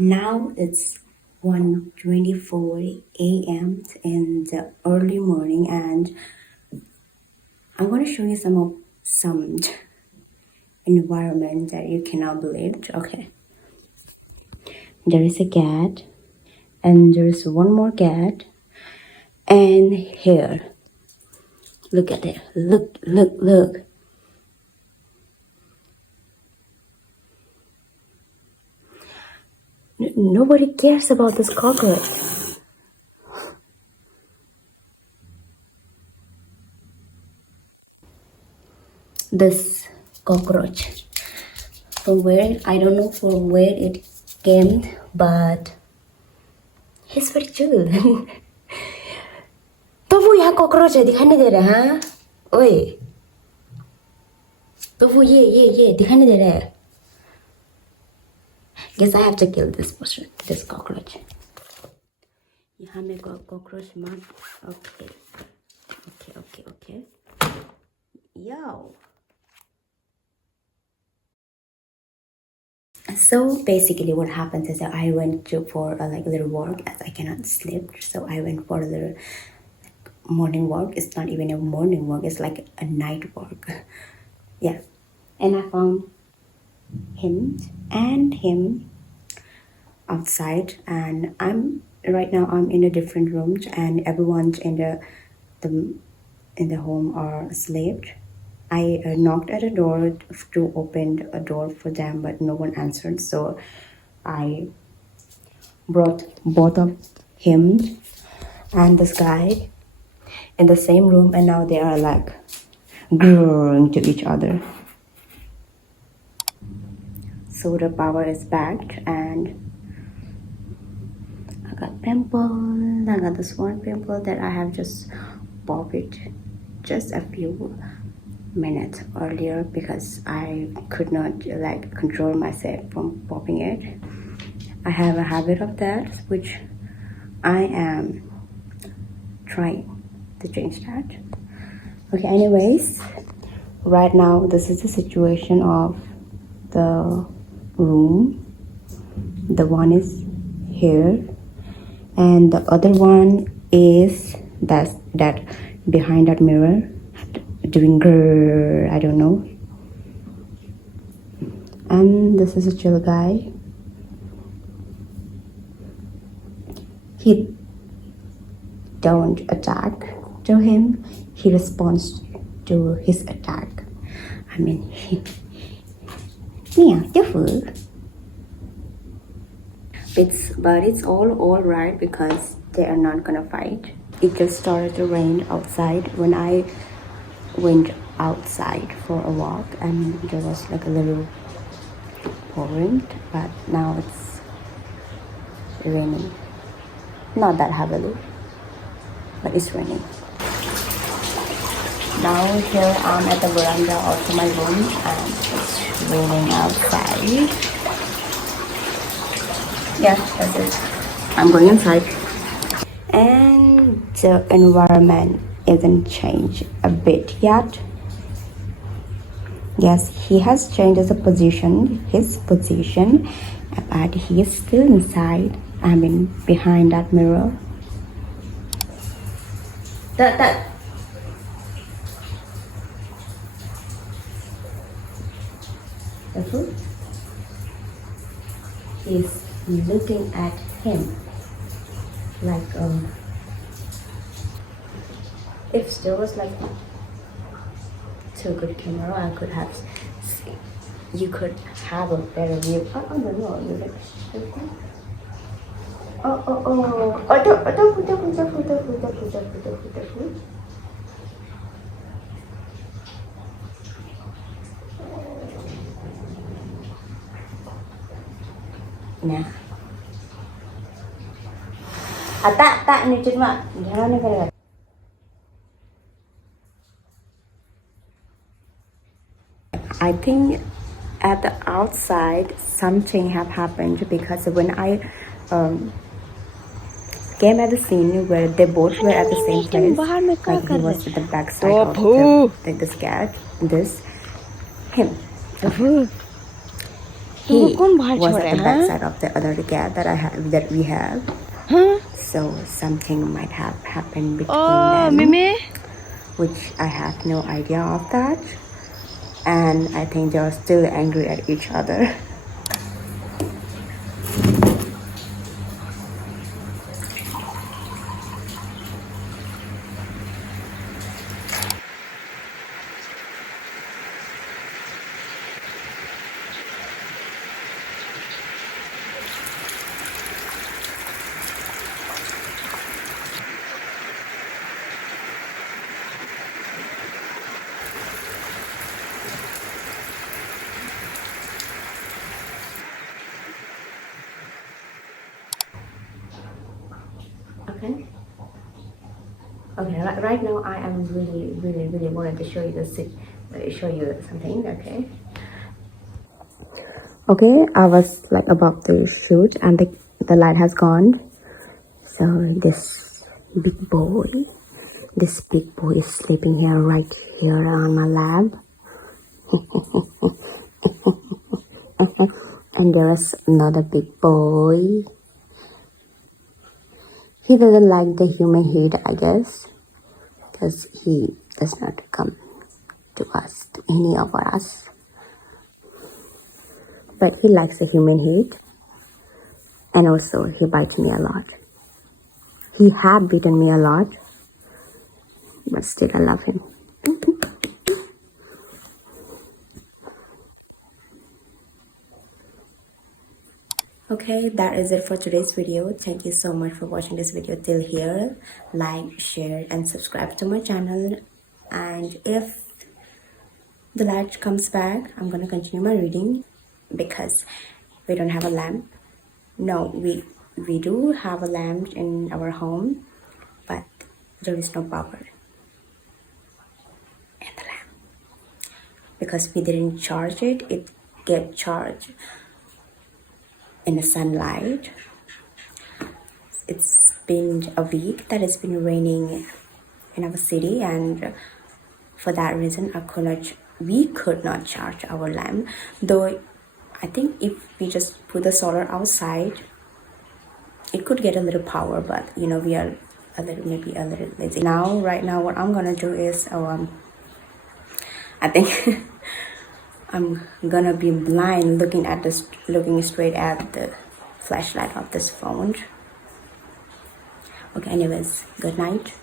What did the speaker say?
Now it's 1:24 a.m. in the early morning, and I'm going to show you some environment that you cannot believe. Okay, there is a cat, and there is one more cat, and here, look at it. Look. Nobody cares about this cockroach. This cockroach. From where, I don't know from where it came, but he's very chill. तो वो यहाँ cockroach है, दिखाई नहीं दे रहा है? हाँ ओए, तो वो ये दिखाई नहीं दे रहा है. Guess I have to kill this person, this cockroach. यहाँ मेरे को cockroach मार. Okay. Yo. So basically what happens is that I went for a little walk as I cannot sleep. So I went for a little morning walk. It's not even a morning walk. It's like a night walk. Yeah. And I found him outside, and I'm in a different room, and everyone's in the home are asleep. I knocked at a door to open a door for them, but no one answered. So I brought both of him and this guy in the same room, and now they are like growing to each other. So the power is back, and I got pimple. I got this one pimple that I have just popped it just a few minutes earlier because I could not control myself from popping it. I have a habit of that, which I am trying to change that. Okay, anyways, right now this is the situation of the room. The one is here, and the other one is that behind that mirror doing grrr, I don't know. And this is a chill guy. He don't attack to him, he responds to his attack. I mean, yeah, careful. It's all right because they are not gonna fight. It just started to rain outside when I went outside for a walk, and there was like a little pouring, but now it's raining. Not that heavily, but it's raining. Now here I'm at the veranda of my room, and it's raining outside. Yeah, that's it. I'm going inside. And the environment isn't changed a bit yet. Yes, he has changed his position, but he is still inside. I mean, behind that mirror. That. The food. He's looking at him like if there was like too good camera, I could have seen. You could have a better view. I don't know. You like Nah. Tak ni cuma jangan ni kali. I think at the outside something have happened because when I came at the scene where they both were at the same place, like he was at the back side of this cat, him. he कौन बाहर was छोड़ at रहा the है, back हाँ? side of the other cat that we have. हाँ? So something might have happened between Oh, them, Mimi. which I have no idea of that. And I think they are still angry at each other. Okay. Okay. Right now, I am really wanted to show you show you something. Okay. Okay. I was like about to shoot, and the light has gone. So this big boy is sleeping here right here on my lap. And there is another big boy. He doesn't like the human heat, I guess, because he does not come to us, to any of us. But he likes the human heat, and also he bites me a lot. He had bitten me a lot, but still I love him. Okay, that is it for today's video. Thank you so much for watching this video till here. Like, share, and subscribe to my channel. And if the light comes back, I'm gonna continue my reading because we don't have a lamp. No, we do have a lamp in our home, but there is no power in the lamp because we didn't charge it. It get charged in the sunlight. It's been a week that it's been raining in our city, and for that reason we could not charge our lamp. Though I think if we just put the solar outside, it could get a little power, but you know, we are maybe a little lazy now. Right now what I'm gonna do is I think I'm gonna be blind looking straight at the flashlight of this phone. Okay, anyways, good night.